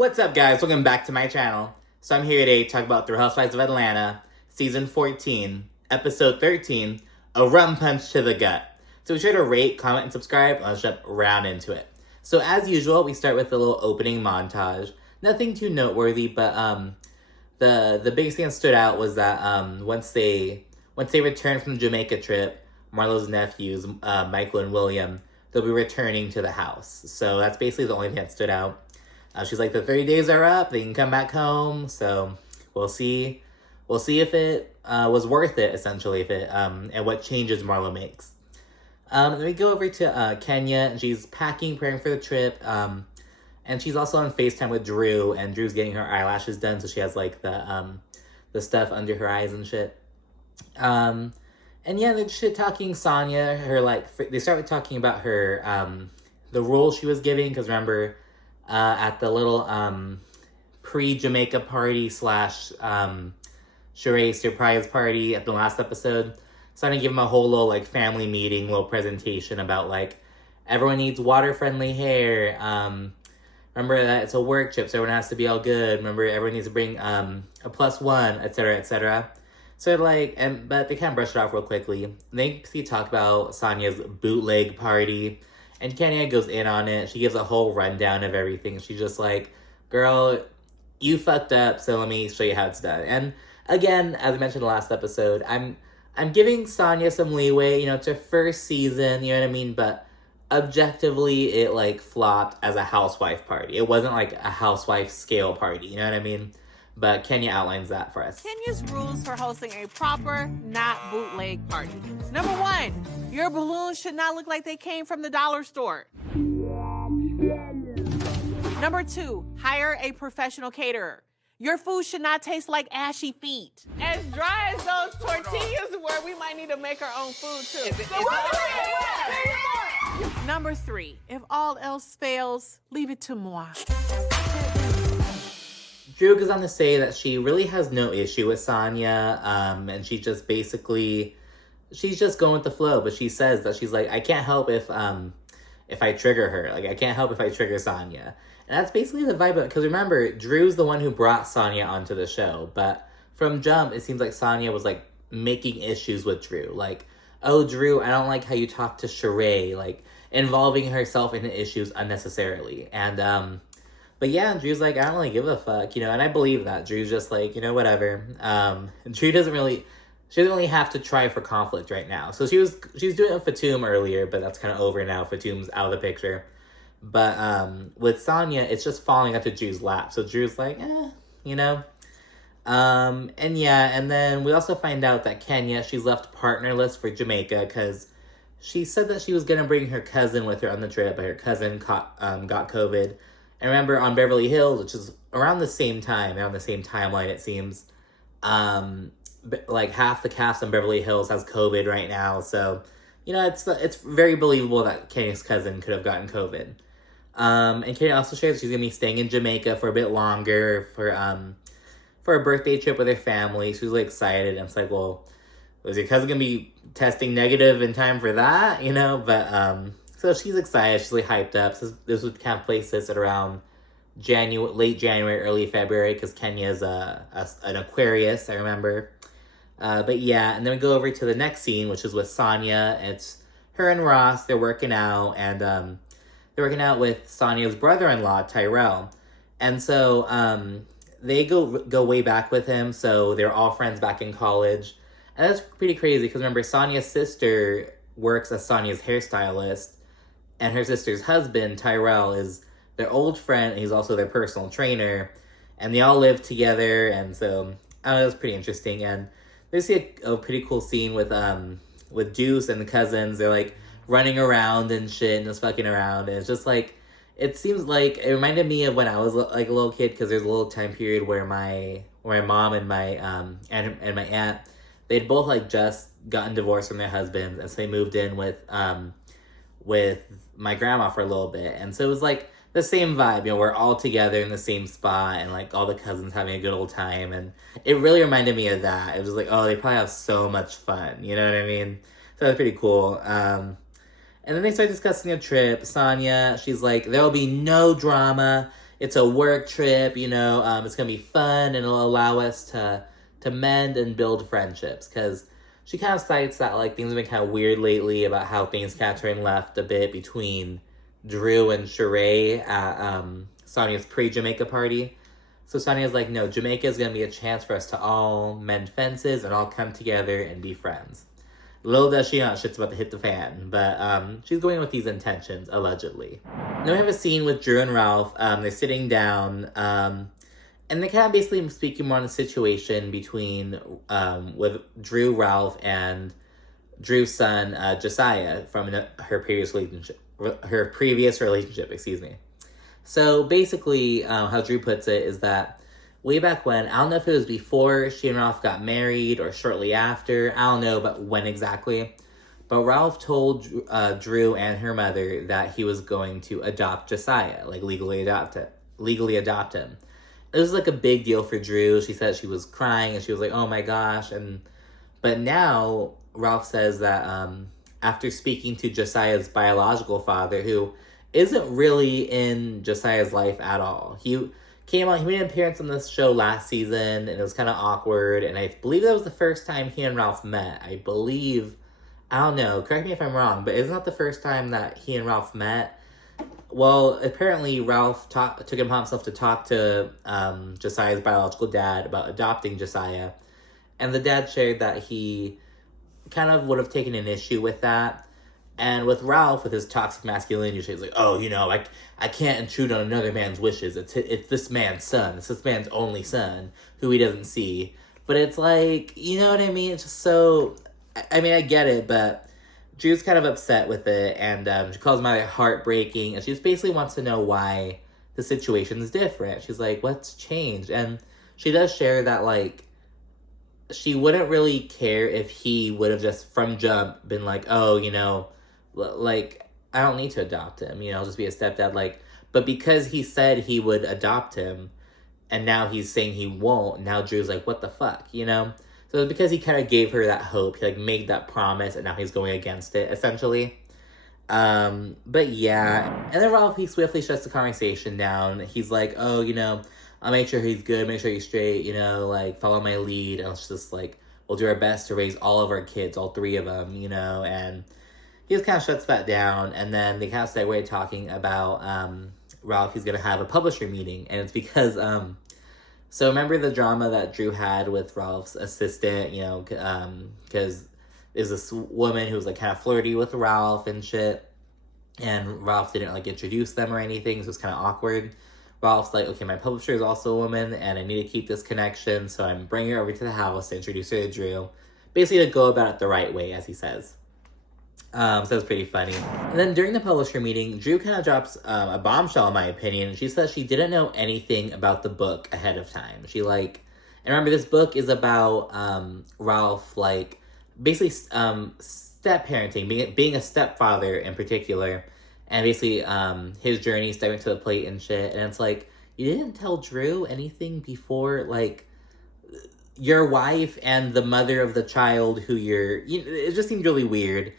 What's up, guys? Welcome back to my channel. So I'm here today to talk about The Housewives of Atlanta, Season 14, Episode 13, A Rum Punch to the Gut. So be sure to rate, comment, and subscribe, and let's jump right into it. So as usual, we start with a little opening montage. Nothing too noteworthy, but the biggest thing that stood out was that once they return from the Jamaica trip, Marlo's nephews, Michael and William, they'll be returning to the house. So that's basically the only thing that stood out. She's like, the 30 days are up, they can come back home. So we'll see. We'll see if it was worth it, essentially, if it and what changes Marlo makes. Then we go over to Kenya, and she's packing, preparing for the trip. And she's also on FaceTime with Drew, and Drew's getting her eyelashes done, so she has like the stuff under her eyes and shit. And yeah, they're shit talking Sanya. They started talking about her the role she was giving, because remember, at the little pre-Jamaica party / Shereé surprise party at the last episode, Sanya gave him a whole little like family meeting, little presentation about like everyone needs water-friendly hair. Remember that it's a work trip, so everyone has to be all good. Remember, everyone needs to bring a +1, etc., etc. So but they kind of brushed it off real quickly. They talk about Sanya's bootleg party, and Kenya goes in on it. She gives a whole rundown of everything. She's just like, girl, you fucked up, so let me show you how it's done. And again, as I mentioned in the last episode, I'm giving Sanya some leeway. You know, it's her first season, you know what I mean? But objectively, it like flopped as a housewife party. It wasn't like a housewife scale party, you know what I mean? But Kenya outlines that for us. Kenya's rules for hosting a proper, not bootleg party. Number 1, your balloons should not look like they came from the dollar store. Number 2, hire a professional caterer. Your food should not taste like ashy feet. As dry as those tortillas were, we might need to make our own food too. Number 3, if all else fails, leave it to moi. Drew goes on to say that she really has no issue with Sanya, and she's just going with the flow. But she says that she's like, I can't help if I trigger her. Like, I can't help if I trigger Sanya. And that's basically the vibe of it. Because remember, Drew's the one who brought Sanya onto the show. But from jump, it seems like Sanya was like making issues with Drew. Like, oh, Drew, I don't like how you talk to Shereé. Like, involving herself into issues unnecessarily. And, but yeah, Drew's like, I don't really give a fuck, you know, and I believe that. Drew's just like, you know, whatever. Drew doesn't really have to try for conflict right now. So she's doing it with Fatum earlier, but that's kind of over now. Fatum's out of the picture. But with Sanya, it's just falling up to Drew's lap. So Drew's like, you know. And yeah, and then we also find out that Kenya, she's left partnerless for Jamaica because she said that she was going to bring her cousin with her on the trip, but her cousin got COVID. And remember, on Beverly Hills, which is around the same timeline, it seems, like half the cast on Beverly Hills has COVID right now. So, you know, it's very believable that Kenya's cousin could have gotten COVID. And Kenya also shares she's going to be staying in Jamaica for a bit longer for a birthday trip with her family. She's really excited. And it's like, well, was your cousin going to be testing negative in time for that? You know, but so she's excited. She's like hyped up. So this would kind of place this at around late January, early February, because Kenya's an Aquarius, I remember. But yeah, and then we go over to the next scene, which is with Sanya. It's her and Ross. They're working out, and they're working out with Sanya's brother-in-law, Tyrell. And so they go way back with him. So they're all friends back in college. And that's pretty crazy, because remember, Sanya's sister works as Sanya's hairstylist. And her sister's husband, Tyrell, is their old friend, and he's also their personal trainer. And they all live together, and so, I don't know, it was pretty interesting. And there's a pretty cool scene with Deuce and the cousins. They're, like, running around and shit, and just fucking around. And it's just, like, it seems like, it reminded me of when I was, like, a little kid, because there's a little time period where my mom and my and my aunt, they'd both, like, just gotten divorced from their husbands, and so they moved in with my grandma for a little bit. And so it was like the same vibe, you know, we're all together in the same spot and like all the cousins having a good old time. And it really reminded me of that. It was like, oh, they probably have so much fun, you know what I mean? So that's pretty cool. And then they start discussing a trip. Sanya, she's like, there will be no drama. it's a work trip, you know, it's gonna be fun and it'll allow us to mend and build friendships. Because she kind of cites that, like, things have been kind of weird lately about how things kind of turned left a bit between Drew and Shereé at Sanya's pre-Jamaica party. So Sanya's like, no, Jamaica is going to be a chance for us to all mend fences and all come together and be friends. Little does she know shit's about to hit the fan, but she's going with these intentions, allegedly. Then we have a scene with Drew and Ralph. They're sitting down, and they're kind of basically speaking more on the situation between, with Drew, Ralph, and Drew's son, Josiah, from her previous relationship, excuse me. So basically, how Drew puts it is that way back when, I don't know if it was before she and Ralph got married or shortly after, I don't know about when exactly, but Ralph told Drew and her mother that he was going to adopt Josiah, like legally adopt him. It was like a big deal for Drew. She said she was crying and she was like, oh my gosh. But now Ralph says that after speaking to Josiah's biological father, who isn't really in Josiah's life at all. He made an appearance on this show last season, and it was kind of awkward, and I believe that was the first time he and Ralph met. I don't know, correct me if I'm wrong, but isn't that the first time that he and Ralph met? Well, apparently Ralph took it upon himself to talk to Josiah's biological dad about adopting Josiah, and the dad shared that he kind of would have taken an issue with that. And with Ralph, with his toxic masculinity, he's like, oh, you know, I can't intrude on another man's wishes. It's this man's son. It's this man's only son, who he doesn't see. But it's like, you know what I mean? It's just so... I mean, I get it, but Drew's kind of upset with it, and she calls him out heartbreaking, and she just basically wants to know why the situation is different. She's like, what's changed? And she does share that, like, she wouldn't really care if he would have just, from jump, been like, oh, you know... like, I don't need to adopt him, you know, I'll just be a stepdad, like, but because he said he would adopt him, and now he's saying he won't, now Drew's like, what the fuck, you know? So because he kind of gave her that hope, he, like, made that promise, and now he's going against it, essentially. But yeah, and then Ralph, he swiftly shuts the conversation down. He's like, oh, you know, I'll make sure he's good, make sure he's straight, you know, like, follow my lead, and it's just like, we'll do our best to raise all of our kids, all three of them, you know, and he just kind of shuts that down, and then they kind of segue talking about Ralph. He's going to have a publisher meeting, and it's because, so remember the drama that Drew had with Ralph's assistant, you know, because there's this woman who was, like, kind of flirty with Ralph and shit, and Ralph didn't, like, introduce them or anything, so it's kind of awkward. Ralph's like, okay, my publisher is also a woman, and I need to keep this connection, so I'm bringing her over to the house to introduce her to Drew. Basically to go about it the right way, as he says. So it's pretty funny. And then during the publisher meeting, Drew kind of drops a bombshell, in my opinion. She says she didn't know anything about the book ahead of time. She, like... And remember, this book is about Ralph, like, basically step-parenting, being a stepfather in particular. And basically his journey stepping to the plate and shit. And it's like, you didn't tell Drew anything before, like... your wife and the mother of the child who it just seemed really weird.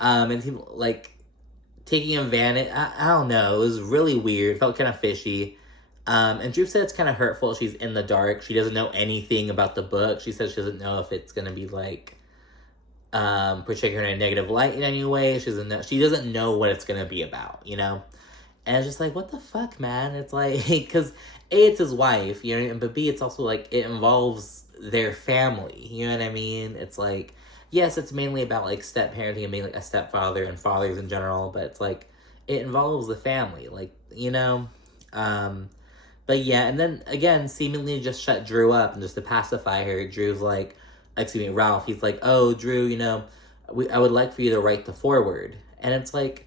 And he, like, taking advantage, I don't know, it was really weird, felt kind of fishy. And Drew said it's kind of hurtful, she's in the dark, she doesn't know anything about the book, she says she doesn't know if it's gonna be, like, portraying her in a negative light in any way, she doesn't know what it's gonna be about, you know? And it's just like, what the fuck, man? It's like, because A, it's his wife, you know, but B, it's also, like, it involves their family, you know what I mean? It's like, yes, it's mainly about, like, step-parenting and being, like, a stepfather and fathers in general, but it's, like, it involves the family, like, you know? But yeah, and then, again, seemingly just shut Drew up, and just to pacify her, Drew's like, Ralph, he's like, oh, Drew, you know, I would like for you to write the foreword. And it's like,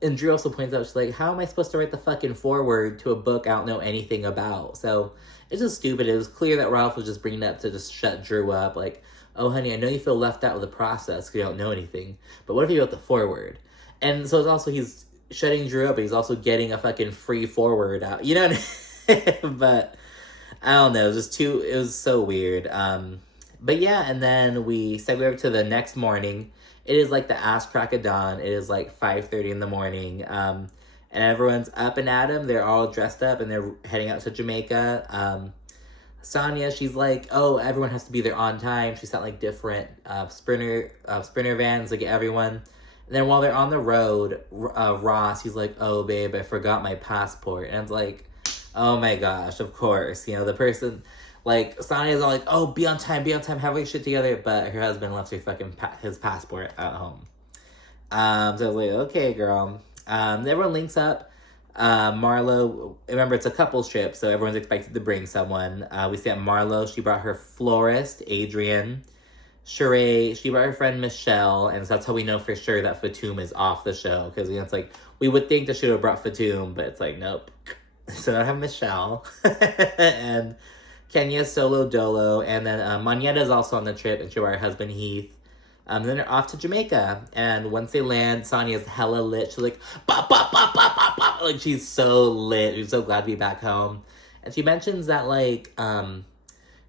and Drew also points out, she's like, how am I supposed to write the fucking foreword to a book I don't know anything about? So, it's just stupid. It was clear that Ralph was just bringing it up to just shut Drew up, like, oh, honey, I know you feel left out with the process because you don't know anything, but what if you wrote the foreword? And so it's also, he's shutting Drew up, but he's also getting a fucking free foreword out, you know what I mean? But, I don't know, it was so weird. But yeah, and then we segue over to the next morning. It is like the ass crack of dawn. It is like 5:30 in the morning. And and everyone's up and at 'em. They're all dressed up, and they're heading out to Jamaica. Sanya, she's like, oh, everyone has to be there on time. She sent like different sprinter vans to get everyone. And then while they're on the road, Ross, he's like, oh, babe, I forgot my passport. And it's like, oh my gosh, of course. You know, the person, like, Sanya's all like, oh, be on time, have your shit together. But her husband left her fucking his passport at home. So I was like, okay, girl. Everyone links up. Marlo, remember, it's a couples trip, so everyone's expected to bring someone. We see that Marlo, she brought her florist, Adrian. Shereé, she brought her friend Michelle, and so that's how we know for sure that Fatum is off the show, because you know, it's like, we would think that she would have brought Fatum, but it's like, nope. So I have Michelle, and Kenya solo dolo, and then Monyetta is also on the trip, and she brought her husband Heath. Then they're off to Jamaica, and once they land, Sanya's hella lit. She's like, bop, bop, bop, bop, bop, bop. Like, she's so lit. She's so glad to be back home. And she mentions that, like,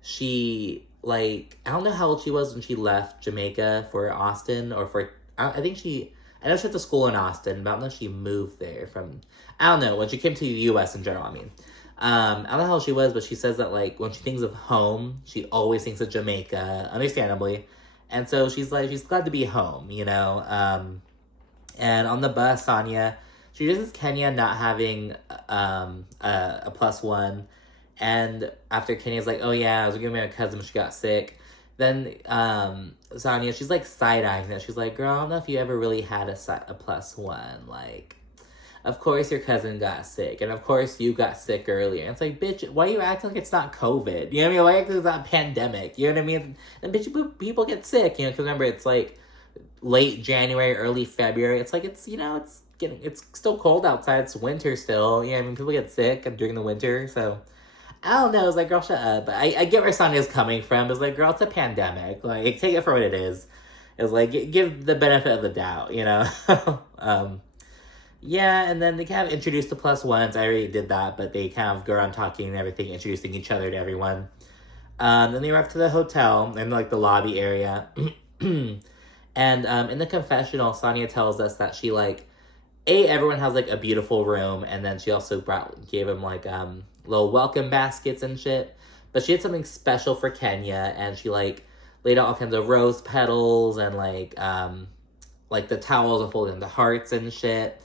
she, like, I don't know how old she was when she left Jamaica for Austin, or for, I know she went to school in Austin, but I don't know if she moved there from, I don't know, when she came to the U.S. in general, I mean. I don't know how old she was, but she says that, like, when she thinks of home, she always thinks of Jamaica, understandably. And so she's like, she's glad to be home, you know? And on the bus, Sanya, she notices Kenya not having a +1. And after Kenya's like, oh yeah, I was giving my cousin, but she got sick. Then Sanya, she's like side-eyeing that. She's like, girl, I don't know if you ever really had a +1. Like, of course your cousin got sick. And of course you got sick earlier. And it's like, bitch, why are you acting like it's not COVID? You know what I mean? Why are you acting like it's not a pandemic? You know what I mean? And bitch, people get sick, you know? Because remember, it's like late January, early February. It's like, it's, you know, it's still cold outside. It's winter still. You know what I mean? People get sick during the winter. So, I don't know. It's like, girl, shut up. But I get where Sanya's coming from. It's like, girl, it's a pandemic. Like, take it for what it is. It's like, give the benefit of the doubt, you know? Yeah, and then they kind of introduced the +1s. I already did that, but they kind of go around talking and everything, introducing each other to everyone. Then they arrive to the hotel in, like, the lobby area. And in the confessional, Sanya tells us that she, like, everyone has, like, a beautiful room, and then she also gave him, like, little welcome baskets and shit. But she had something special for Kenya, and she, like, laid out all kinds of rose petals and, like the towels of holding the hearts and shit.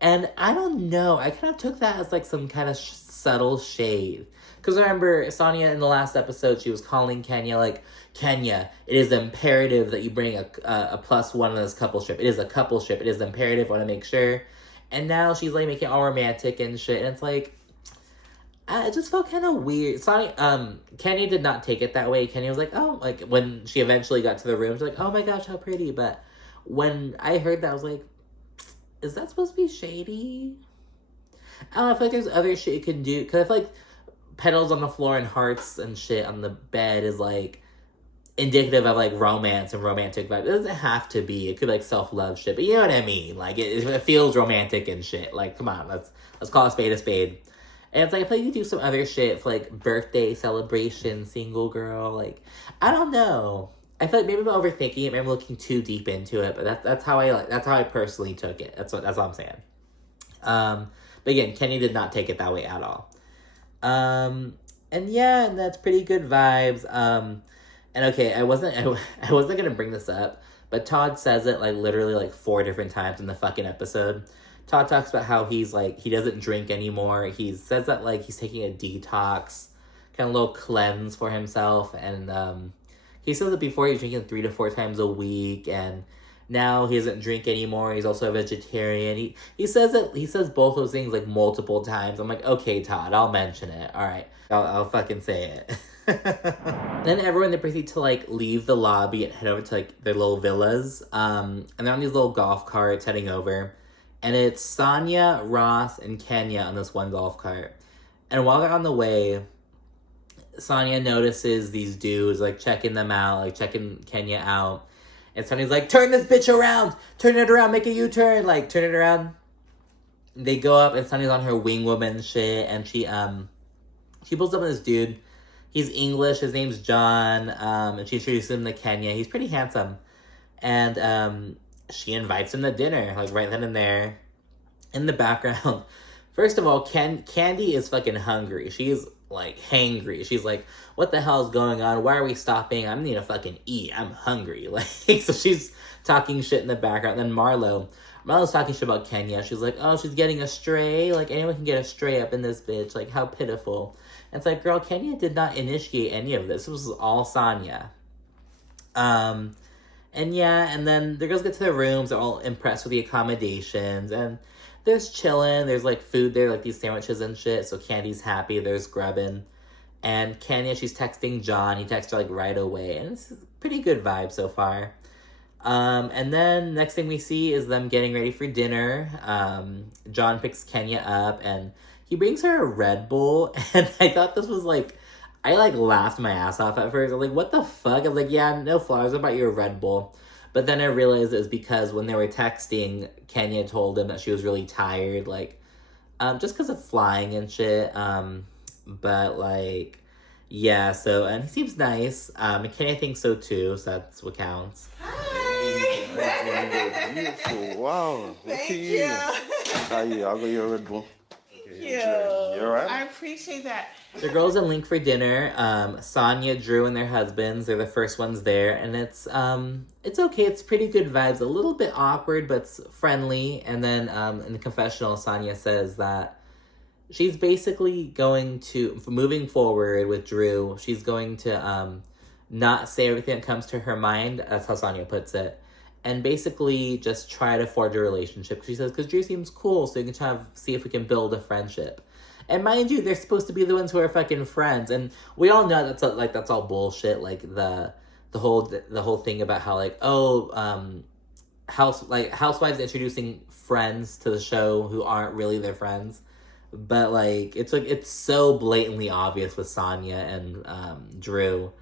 And I don't know, I kind of took that as, like, some kind of subtle shade. Because remember, Sanya in the last episode, she was calling Kenya, like, Kenya, it is imperative that you bring a +1 in this couple ship. It is a couple ship. It is imperative. I want to make sure. And now she's, like, making it all romantic and shit. And it's like, it just felt kind of weird. Kenya did not take it that way. Kenya was like, oh, like, when she eventually got to the room, she's like, oh my gosh, how pretty. But when I heard that, I was like, is that supposed to be shady? I don't know, I feel like there's other shit you can do. Because I feel like petals on the floor and hearts and shit on the bed is, like, indicative of, like, romance and romantic vibe. It doesn't have to be. It could be, like, self-love shit. But you know what I mean? Like, it feels romantic and shit. Like, come on, let's call a spade a spade. And it's like, I feel like you do some other shit for, like, birthday celebration, single girl. Like, I don't know. I feel like maybe I'm overthinking it, maybe I'm looking too deep into it, but that's how I personally took it. That's all I'm saying. But again, Kenny did not take it that way at all. And yeah, and that's pretty good vibes. And okay, I wasn't gonna bring this up, but Todd says it, like, literally, like, 4 different times in the fucking episode. Todd talks about how he's, like, he doesn't drink anymore. He says that, like, he's taking a detox, kind of little cleanse for himself, and he says that before he was drinking 3 to 4 times a week, and now he doesn't drink anymore. He's also a vegetarian. He says both those things, like, multiple times. I'm like, okay, Todd, I'll mention it. All right, I'll fucking say it. Then everyone, they proceed to, like, leave the lobby and head over to, like, their little villas. And they're on these little golf carts heading over, and it's Sanya, Ross, and Kenya on this one golf cart. And while they're on the way, Sanya notices these dudes, like, checking them out, like, checking Kenya out. And Sanya's like, turn this bitch around! Turn it around, make a U-turn! Like, turn it around. They go up, and Sanya's on her wingwoman shit, and she pulls up with this dude. He's English, his name's John, and she introduces him to Kenya. He's pretty handsome. And she invites him to dinner, like, right then and there. In the background, first of all, Kandi is fucking hungry. She's like hangry. She's like, what the hell is going on? Why are we stopping? I need to fucking eat. I'm hungry. Like, so she's talking shit in the background. Then Marlo's talking shit about Kenya. She's like, oh, she's getting a stray. Like, anyone can get a stray up in this bitch. Like, how pitiful. And it's like, girl, Kenya did not initiate any of this. This was all Sanya. And yeah, and then the girls get to their rooms. They're all impressed with the accommodations. And there's chilling. There's, like, food there, like these sandwiches and shit. So Kandi's happy. There's grubbing. And Kenya, she's texting John. He texts her, like, right away. And it's pretty good vibe so far. And then next thing we see is them getting ready for dinner. John picks Kenya up. And he brings her a Red Bull. And I thought this was, like... I, like, laughed my ass off at first. I was like, what the fuck? I was like, yeah, no flowers about your Red Bull. But then I realized it was because when they were texting, Kenya told him that she was really tired, like, just because of flying and shit. But, like, yeah, so, and he seems nice. And Kenya thinks so, too, so that's what counts. Hi! Beautiful, wow. Thank you. I'll go your Red Bull. Thank you. You alright? I appreciate that. The girls in link for dinner. Sanya, Drew, and their husbands. They're the first ones there, and it's okay. It's pretty good vibes. A little bit awkward, but it's friendly. And then in the confessional, Sanya says that she's basically going to, moving forward with Drew, she's going to not say everything that comes to her mind. That's how Sanya puts it. And basically just try to forge a relationship. She says, because Drew seems cool, so you can try to see if we can build a friendship. And mind you, they're supposed to be the ones who are fucking friends, and we all know that's all bullshit. Like the whole thing about how like housewives introducing friends to the show who aren't really their friends, but like it's so blatantly obvious with Sanya and Drew.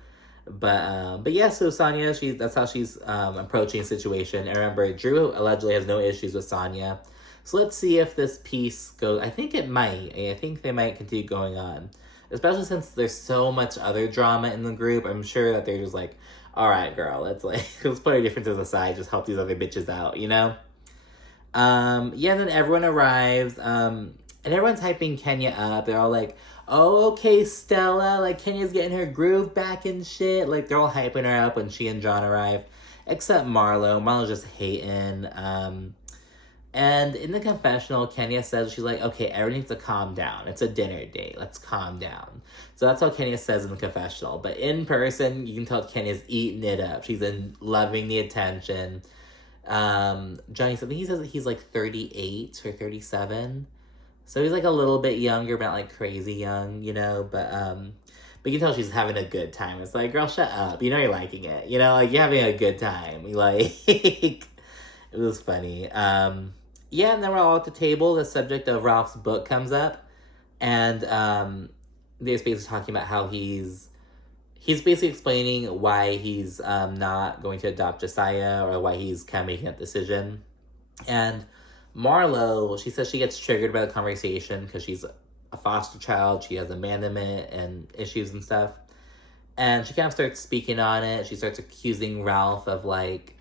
But yeah, so Sanya, that's how she's approaching the situation. And remember, Drew allegedly has no issues with Sanya. So let's see if this piece goes. I think it might. I think they might continue going on. Especially since there's so much other drama in the group. I'm sure that they're just like, all right, girl, let's put our differences aside. Just help these other bitches out, you know? Yeah, and then everyone arrives. And everyone's hyping Kenya up. They're all like, oh, okay, Stella. Like, Kenya's getting her groove back and shit. Like, they're all hyping her up when she and John arrive. Except Marlo. Marlo's just hating. And in the confessional, Kenya says, she's like, okay, everyone needs to calm down. It's a dinner date. Let's calm down. So that's what Kenya says in the confessional. But in person, you can tell Kenya's eating it up. She's loving the attention. Johnny said, he says that he's like 38 or 37. So he's like a little bit younger, but not like crazy young, you know? But you can tell she's having a good time. It's like, girl, shut up. You know you're liking it. You know, like, you're having a good time. Like, it was funny. Yeah, and then we're all at the table. The subject of Ralph's book comes up. And they're basically talking about how he's basically explaining why he's not going to adopt Josiah or why he's kind of making that decision. And Marlo, she says she gets triggered by the conversation because she's a foster child. She has abandonment and issues and stuff. And she kind of starts speaking on it. She starts accusing Ralph of, like,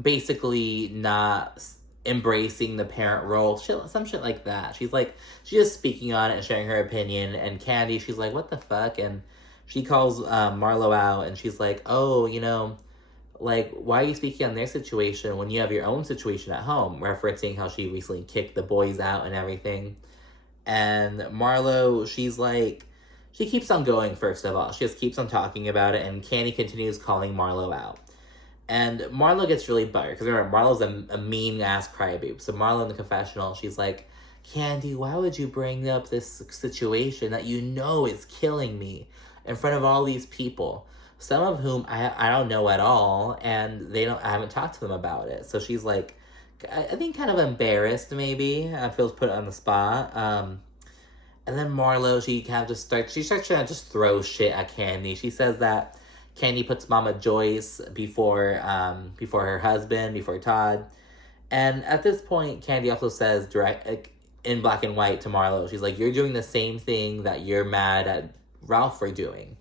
basically not embracing the parent role. Some shit like that. She's just speaking on it and sharing her opinion. And Kandi, she's like, what the fuck? And she calls Marlo out and she's like, oh, you know, like, why are you speaking on their situation when you have your own situation at home? Referencing how she recently kicked the boys out and everything. And Marlo, she's like, she keeps on going, first of all. She just keeps on talking about it, and Kandi continues calling Marlo out. And Marlo gets really buttered, because remember, Marlo's a mean-ass crybabe. So Marlo in the confessional, she's like, Kandi, why would you bring up this situation that you know is killing me in front of all these people? Some of whom I don't know at all, and I haven't talked to them about it. So she's like, I think kind of embarrassed, maybe. I feel put on the spot. And then Marlo, she kind of just starts trying to just throw shit at Kandi. She says that Kandi puts Mama Joyce before her husband, before Todd. And at this point, Kandi also says in black and white to Marlo, she's like, you're doing the same thing that you're mad at Ralph for doing.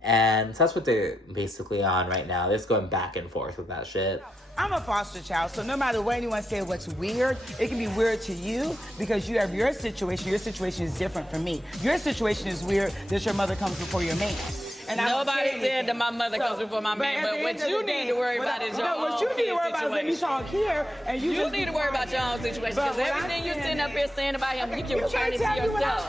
And so that's what they're basically on right now. They're just going back and forth with that shit. I'm a foster child, so no matter what anyone says what's weird, it can be weird to you because you have your situation. Your situation is different from me. Your situation is weird that your mother comes before your man. And nobody said that my mother comes before my man, but what you need to worry about is your own situation. What you need to worry about is let me talk here, and you need to worry about your own situation, because everything you're sitting up here saying about him, you can return it to yourself.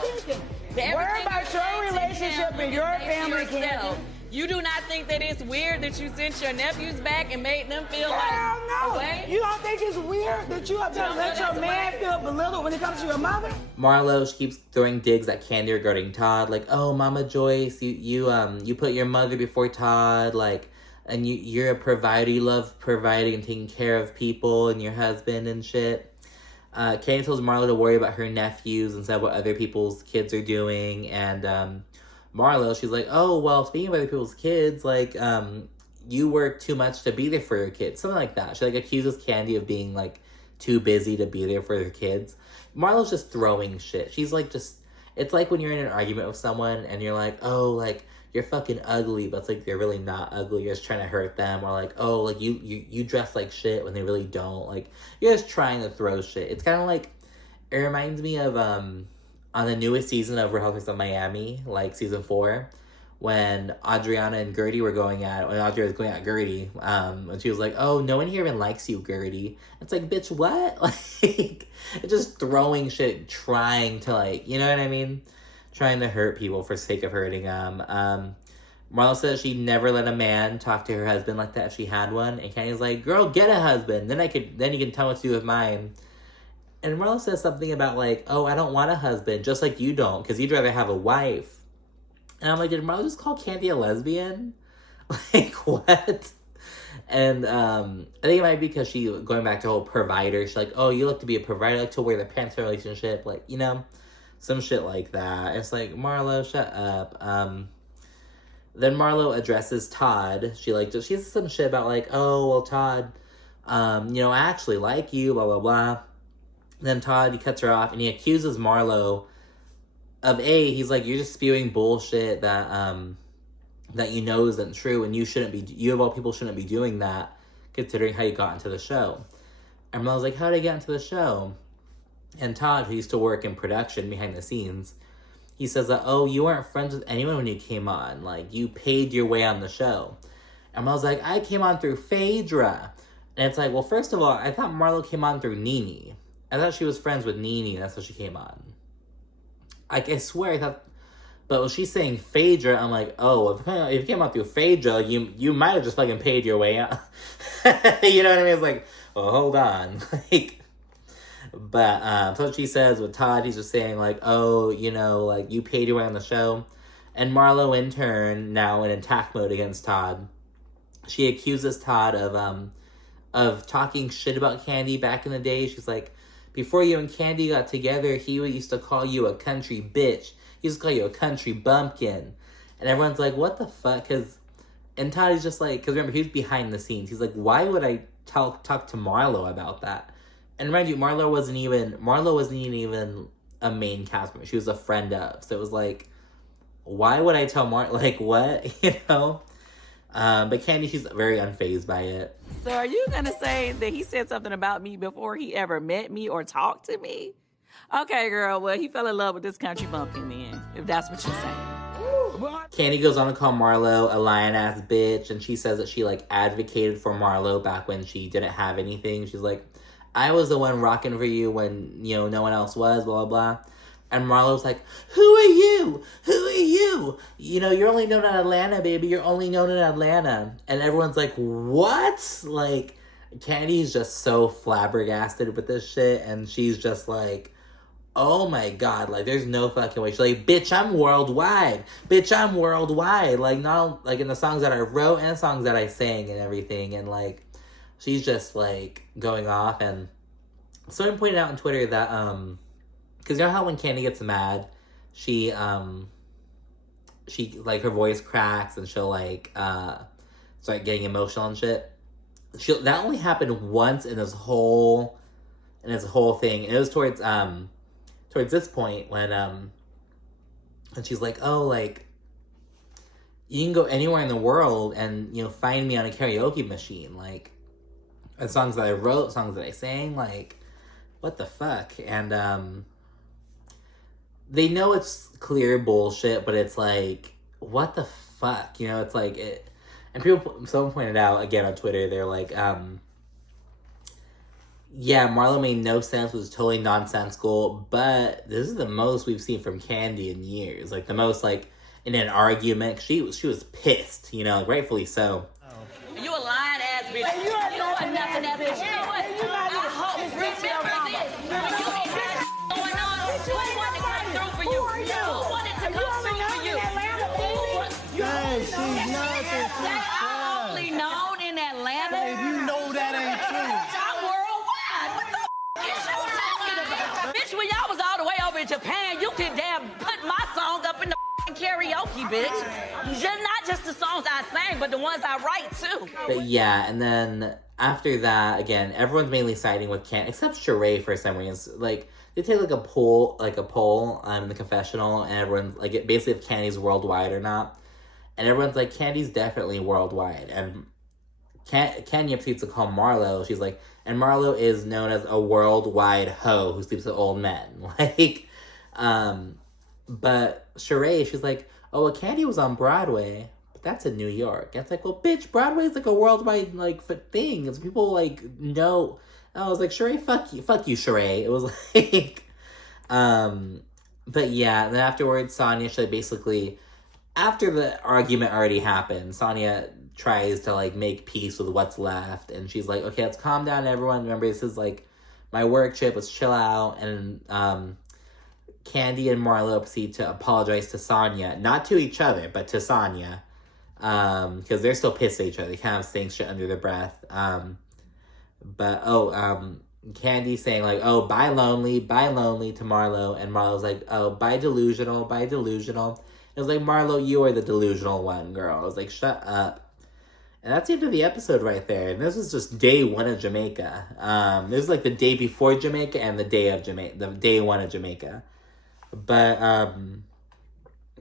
Worry about your relationship and your family, Kandi. You do not think that it's weird that you sent your nephews back and made them feel Hell no. away? You don't think it's weird that you have to let your man feel belittled when it comes to your mother? Marlo, she keeps throwing digs at Kandi regarding Todd, like, oh, Mama Joyce, you put your mother before Todd, like, and you're a provider, you love providing and taking care of people and your husband and shit. Kandi tells Marlo to worry about her nephews instead of what other people's kids are doing, and Marlo, she's like, oh, well, speaking of other people's kids, like, you work too much to be there for your kids. Something like that. She, like, accuses Kandi of being, like, too busy to be there for her kids. Marlo's just throwing shit. She's, like, just... It's like when you're in an argument with someone and you're like, oh, like, you're fucking ugly, but it's like they're really not ugly. You're just trying to hurt them. Or, like, oh, like, you dress like shit when they really don't. Like, you're just trying to throw shit. It's kind of like... It reminds me of, on the newest season of Real Housewives of Miami, like season 4, when Adriana and Gertie were when Audrey was going at Gertie, and she was like, oh, no one here even likes you, Gertie. It's like, bitch, what? Like, it's just throwing shit, trying to, like, you know what I mean? Trying to hurt people for sake of hurting them. Marlo says she'd never let a man talk to her husband like that if she had one, and Kandi's like, girl, get a husband, then you can tell what to do with mine. And Marlo says something about, like, oh, I don't want a husband, just like you don't, because you'd rather have a wife. And I'm like, did Marlo just call Kandi a lesbian? Like, what? And I think it might be because she, going back to the whole provider, she's like, oh, you look to be a provider, like to wear the pants in a relationship, like, you know, some shit like that. It's like, Marlo, shut up. Then Marlo addresses Todd. She says some shit about, like, oh, well, Todd, you know, I actually like you, blah, blah, blah. Then Todd, he cuts her off, and he accuses Marlo of he's like, you're just spewing bullshit that you know isn't true, and you of all people shouldn't be doing that, considering how you got into the show. And Marlo's like, how did I get into the show? And Todd, who used to work in production behind the scenes, he says that, oh, you weren't friends with anyone when you came on, like, you paid your way on the show. And Marlo's like, I came on through Phaedra. And it's like, well, first of all, I thought Marlo came on through Nene. I thought she was friends with Nene, and that's how she came on. I swear I thought... But when she's saying Phaedra, I'm like, oh, if you came out through Phaedra, you might have just fucking paid your way out. You know what I mean? It's like, well, hold on. Like, but, so she says with Todd, he's just saying, like, oh, you know, like, you paid your way on the show. And Marlo, in turn, now in attack mode against Todd, she accuses Todd of talking shit about Kandi back in the day. She's like, before you and Kandi got together, he used to call you a country bitch. He used to call you a country bumpkin. And everyone's like, what the fuck? And Todd is just like, because remember, he was behind the scenes. He's like, why would I talk to Marlo about that? And mind you, Marlo wasn't even a main cast member. She was a friend of. So it was like, why would I tell Marlo? Like, what? You know? But Kandi, she's very unfazed by it. So are you going to say that he said something about me before he ever met me or talked to me? Okay, girl, well, he fell in love with this country bumpkin then, if that's what you're saying. Kandi goes on to call Marlo a lion-ass bitch, and she says that she, like, advocated for Marlo back when she didn't have anything. She's like, I was the one rocking for you when, you know, no one else was, blah, blah, blah. And Marlo's like, who are you? Who are you? You know, you're only known in Atlanta, baby. You're only known in Atlanta. And everyone's like, what? Like, Kandi's just so flabbergasted with this shit. And she's just like, oh my God. Like, there's no fucking way. She's like, bitch, I'm worldwide. Bitch, I'm worldwide. Like, not like in the songs that I wrote and songs that I sang and everything. And like, she's just like going off. And someone pointed out on Twitter that, because you know how when Kandi gets mad, she like, her voice cracks and she'll, like, start getting emotional and shit. That only happened once in this whole thing. And it was towards this point when and she's like, oh, like, you can go anywhere in the world and, you know, find me on a karaoke machine. Like, And songs that I wrote, songs that I sang, like, what the fuck? And, they know it's clear bullshit, but it's like, what the fuck? You know, it's like, and someone pointed out, again, on Twitter, they're like, yeah, Marlo made no sense, was totally nonsensical, but this is the most we've seen from Kandi in years. Like, the most, like, in an argument, she was pissed, you know, rightfully so. You a lying ass bitch. You are nothing that bitch. You know what? I hope remember this. When you ain't had going on, who wanted to come through for you? Who wanted to come through for you? Hey, she's nothing. I'm only known in Atlanta. Babe, you know that ain't true. I'm worldwide. What the is you talking about? Bitch, when y'all was all the way over in Japan, you could damn put my song up in the karaoke, bitch. Not just the songs I sang, but the ones I write too. But yeah, and then after that, again, everyone's mainly siding with Kandi, except Shereé for some reason. Like, they take like a poll in the confessional, and everyone's like, basically if Kandi's worldwide or not. And everyone's like, Kandi's definitely worldwide. And Kandi proceeds to call Marlo. She's like, and Marlo is known as a worldwide hoe who sleeps with old men. Like, but Shereé, she's like, oh, well, Kandi was on Broadway, but that's in New York. And it's like, well, bitch, Broadway's like a worldwide, like, thing. It's people, like, know. And I was like, Shereé, fuck you, Shereé. It was like, but yeah, and then afterwards, Sanya, she basically, after the argument already happened, Sanya tries to, like, make peace with what's left, and she's like, okay, let's calm down, everyone. Remember, this is, like, my work trip, let's chill out, and, Kandi and Marlo proceed to apologize to Sanya. Not to each other, but to Sanya. Because they're still pissed at each other. They kind of saying shit under their breath. Kandi saying, like, oh, bye lonely to Marlo. And Marlo's like, oh, bye delusional. It was like, Marlo, you are the delusional one, girl. I was like, shut up. And that's the end of the episode right there. And this was just day one of Jamaica. This was like the day before Jamaica and the day one of Jamaica. But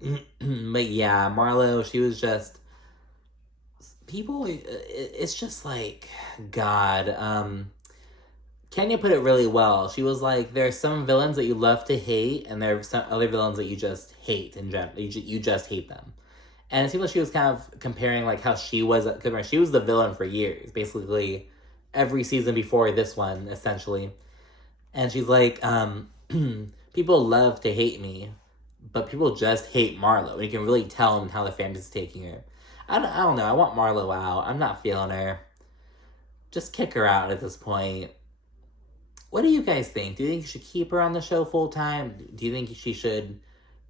yeah, Marlo, she was just, it's just like, God, Kenya put it really well. She was like, there are some villains that you love to hate, and there are some other villains that you just hate in general. You just hate them. And it seemed like she was kind of comparing, like, how she was the villain for years, basically every season before this one, essentially. And she's like, people love to hate me, but people just hate Marlo. And you can really tell them how the fans is taking her. I don't know. I want Marlo out. I'm not feeling her. Just kick her out at this point. What do you guys think? Do you think you should keep her on the show full time? Do you think she should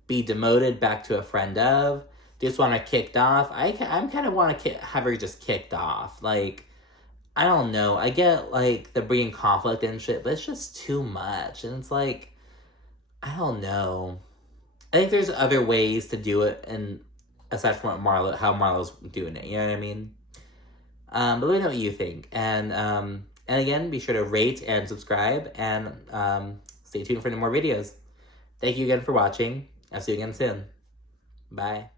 be demoted back to a friend of? Do you just want her kicked off? I'm kind of want to have her just kicked off. Like, I don't know. I get, like, the bringing conflict and shit, but it's just too much. And it's like, I don't know. I think there's other ways to do it, and aside from how Marlo's doing it, you know what I mean? But let me know what you think. And again, be sure to rate and subscribe, and stay tuned for any more videos. Thank you again for watching. I'll see you again soon. Bye.